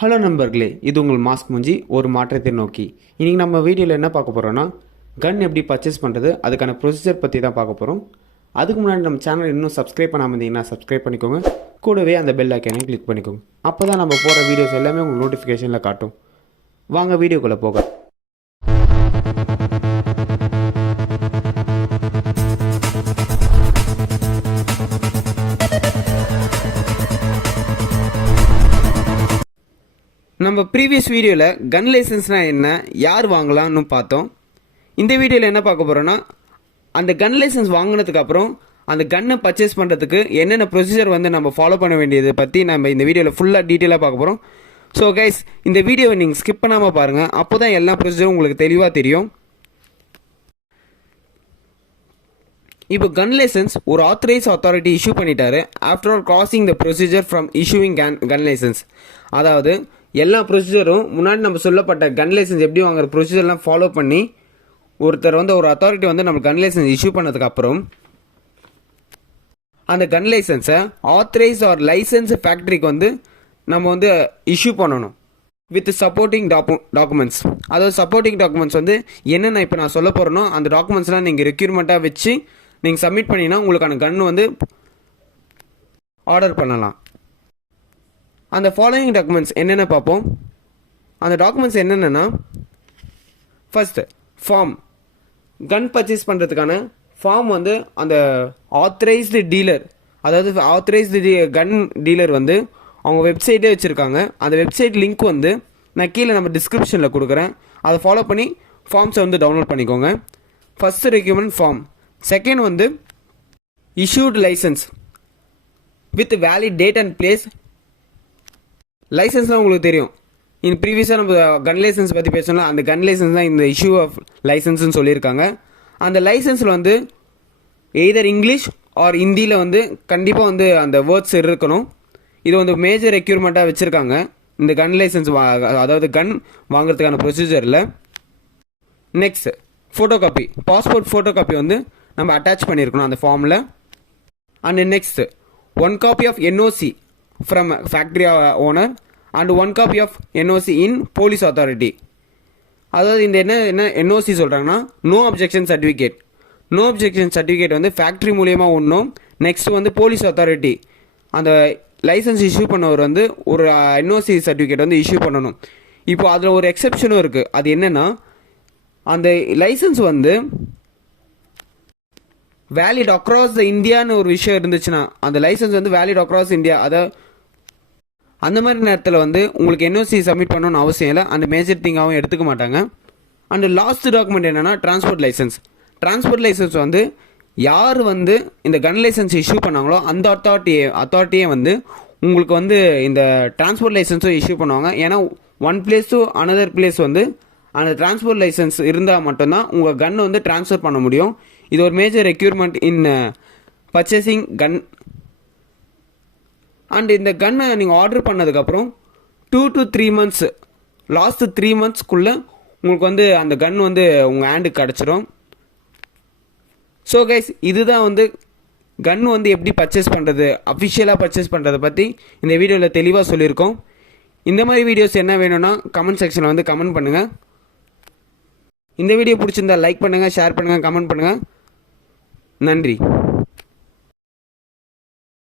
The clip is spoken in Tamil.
ஹலோ நண்பர்களே, இது உங்கள் மாஸ்க் மூஞ்சி ஒரு மாற்றத்தை நோக்கி. இன்றைக்கி நம்ம வீடியோவில் என்ன பார்க்க போகிறோன்னா, கன் எப்படி பர்ச்சேஸ் பண்ணுறது, அதுக்கான ப்ரொசீஜர் பற்றி தான் பார்க்க போகிறோம். அதுக்கு முன்னாடி நம்ம சேனல் இன்னும் சப்ஸ்கிரைப் பண்ணாமல் இருந்தீங்கன்னா சப்ஸ்கிரைப் பண்ணிக்கோங்க. கூடவே அந்த பெல் ஐக்கானையும் கிளிக் பண்ணிக்கோங்க. அப்போ தான் நம்ம போகிற வீடியோஸ் எல்லாமே உங்களுக்கு நோட்டிஃபிகேஷனில் காட்டும். வாங்க வீடியோக்குள்ளே போக. நம்ம ப்ரீவியஸ் வீடியோவில் கன் லைசன்ஸ்னால் என்ன, யார் வாங்கலாம்னு பார்த்தோம். இந்த வீடியோவில் என்ன பார்க்க போகிறோன்னா, அந்த கன் லைசன்ஸ் வாங்கினதுக்கப்புறம் அந்த கன்னை பர்ச்சேஸ் பண்ணுறதுக்கு என்னென்ன ப்ரொசீஜர் நம்ம ஃபாலோ பண்ண வேண்டியதை பற்றி நம்ம இந்த வீடியோவில் ஃபுல்லாக டீட்டெயிலாக பார்க்க போகிறோம். ஸோ கைஸ், இந்த வீடியோவை நீங்கள் ஸ்கிப் பண்ணாமல் பாருங்கள். அப்போ தான் எல்லா ப்ரொசீஜரும் உங்களுக்கு தெளிவாக தெரியும். இப்போ கன் லைசன்ஸ் ஒரு ஆத்தரைஸ் அத்தாரிட்டி இஷ்யூ பண்ணிட்டாரு after all crossing the procedure from issuing gun licence. அதாவது எல்லா ப்ரொசீஜரும் முன்னாடி நம்ம சொல்லப்பட்ட கன் லைசன்ஸ் எப்படி வாங்குற ப்ரொசீஜர்லாம் ஃபாலோ பண்ணி ஒருத்தர் ஒரு அத்தாரிட்டி நம்ம கன் லைசன்ஸ் இஷ்யூ பண்ணதுக்கப்புறம் அந்த கன் லைசன்ஸை ஆத்தரைஸ் ஆர் லைசன்ஸ் ஃபேக்ட்ரிக்கு நம்ம இஷ்யூ பண்ணணும் வித் சப்போர்ட்டிங் டாக்குமெண்ட்ஸ். அதாவது சப்போர்ட்டிங் டாக்குமெண்ட்ஸ் என்னென்ன இப்போ நான் சொல்ல போகிறேனோ அந்த டாக்குமெண்ட்ஸ்லாம் நீங்கள் ரெக்யூர்மெண்ட்டாக வச்சு நீங்கள் சப்மிட் பண்ணிங்கன்னா உங்களுக்கான கன் ஆர்டர் பண்ணலாம். அந்த ஃபாலோயிங் டாக்குமெண்ட்ஸ் என்னென்ன பார்ப்போம். அந்த டாக்குமெண்ட்ஸ் என்னென்னா, ஃபர்ஸ்ட் ஃபார்ம், கன் பர்ச்சேஸ் பண்ணுறதுக்கான ஃபார்ம் அந்த ஆத்தரைஸ்டு டீலர், அதாவது ஆத்தரைஸ்டு கன் டீலர் அவங்க வெப்சைட்டே வச்சுருக்காங்க. அந்த வெப்சைட் லிங்க் நான் கீழே நம்ம டிஸ்கிரிப்ஷனில் கொடுக்குறேன். அதை ஃபாலோ பண்ணி ஃபார்ம்ஸை டவுன்லோட் பண்ணிக்கோங்க. First requirement form. Second issued licence with valid date and place. லைசன்ஸ்லாம் உங்களுக்கு தெரியும். ப்ரீவியஸாக நம்ம கன் லைசன்ஸ் பற்றி பேசணும். அந்த கன் லைசன்ஸ் தான் இந்த இஷ்யூ ஆஃப் லைசன்ஸ்னு சொல்லியிருக்காங்க. அந்த லைசன்ஸில் எய்தர் இங்கிலீஷ் ஆர் ஹிந்தியில் கண்டிப்பாக அந்த வேர்ட்ஸ் இருக்கணும். இது மேஜர் ரெக்யூர்மெண்ட்டாக வச்சுருக்காங்க இந்த கன் லைசன்ஸ், அதாவது கன் வாங்குறதுக்கான ப்ரொசீஜரில். Next photo copy, passport photo copy நம்ம அட்டாச் பண்ணியிருக்கணும் அந்த ஃபார்மில். And next 1 copy of NOC from factory owner and 1 copy of NOC in police authority. அதாவது இந்த என்ன NOC சொல்கிறாங்கன்னா, no objection certificate. No objection certificate factory மூலியமாக ஒன்றும், நெக்ஸ்ட் போலீஸ் அத்தாரிட்டி அந்த லைசன்ஸ் இஷ்யூ பண்ணவர் ஒரு NOC சர்டிஃபிகேட் இஷ்யூ பண்ணணும். இப்போ அதில் ஒரு எக்ஸெப்ஷனும் இருக்குது. அது என்னென்னா, அந்த லைசன்ஸ் வேலிட் அக்ராஸ் த இந்தியான்னு ஒரு விஷயம் இருந்துச்சுன்னா, அந்த லைசன்ஸ் வேலிட் அக்ராஸ் இந்தியா, அதாவது அந்த மாதிரி நேரத்தில் உங்களுக்கு என்ஓசி சப்மிட் பண்ணணும்னு அவசியம் இல்லை. அந்த மேஜர் திங்காகவும் எடுத்துக்க மாட்டாங்க. அண்ட் லாஸ்ட் டாக்குமெண்ட் என்னென்னா டிரான்ஸ்போர்ட் லைசன்ஸ். டிரான்ஸ்போர்ட் லைசன்ஸ் யார் இந்த கன் லைசன்ஸ் இஷ்யூ பண்ணாங்களோ அந்த அத்தாரிட்டியே உங்களுக்கு இந்த டிரான்ஸ்போர்ட் லைசன்ஸும் இஷ்யூ பண்ணுவாங்க. ஏன்னா one place to another place அந்த டிரான்ஸ்போர்ட் லைசன்ஸ் இருந்தால் மட்டும்தான் உங்கள் கன் ட்ரான்ஸ்ஃபர் பண்ண முடியும். இது ஒரு major requirement in purchasing gun. And இந்த கன்னை நீங்கள் ஆர்டர் பண்ணதுக்கப்புறம் 2 to 3 months, லாஸ்ட் 3 monthsக்குள்ளே உங்களுக்கு அந்த கன் உங்கள் ஹேண்டுக்கு கிடச்சிரும். ஸோ கைஸ், இதுதான் கன் எப்படி பர்ச்சேஸ் பண்ணுறது, அஃபிஷியலாக பர்ச்சேஸ் பண்ணுறதை பற்றி இந்த வீடியோவில் தெளிவாக சொல்லியிருக்கோம். இந்த மாதிரி வீடியோஸ் என்ன வேணும்னா கமெண்ட் செக்ஷனில் கமெண்ட் பண்ணுங்கள். இந்த வீடியோ பிடிச்சிருந்தா லைக் பண்ணுங்கள், ஷேர் பண்ணுங்கள், கமெண்ட் பண்ணுங்கள். நன்றி.